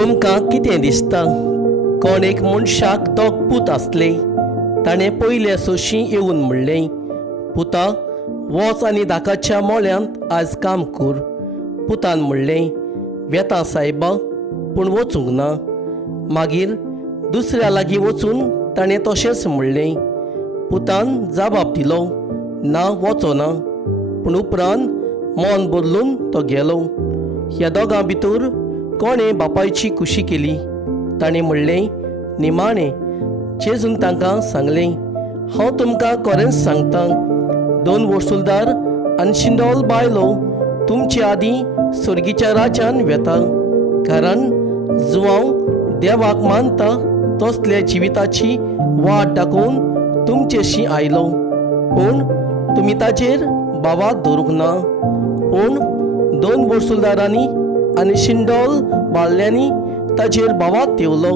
तुमकां कितें दिसता? कोण एक मनशाक दोग पूत आसले. ताणें पयले सोशी येवन म्हणलें, पुता, वच आनी दाकाच्या मोळ्यांत आज काम कर. पुतान म्हणलें, वेता सायबा, पूण वचूंक ना. मागीर दुसऱ्या लागीं वचून ताणें तशेंच म्हणलें. पुतान जापाप दिलो, ना वचोना. पूण उपरांत मन बदलून तो गेलो. ह्या दोगां भितर कोणें बापायची खुशी केली? ताणें म्हणलें, निमाणें. जेजून तांकां सांगलें, हांव तुमकां खरेंच सांगतां, 2 वसूलदार आनी शिंदोल बायलो तुमचे आदीं सर्गीच्या राज्यान वेता. कारण जो हांव देवाक मानता तसले जिविताची वाट दाखोवन तुमचेशी आयलो, पूण तुमी ताचेर बावात दवरूंक ना. पूण 2 वसूलदारांनी आनी शिंदोल बाळल्यांनी ताचेर बावात ठेवलो.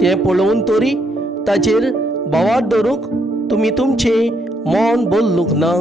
तें पळोवन तरी ताचेर बावात दवरूंक तुमी तुमचें मन बदलूंक ना.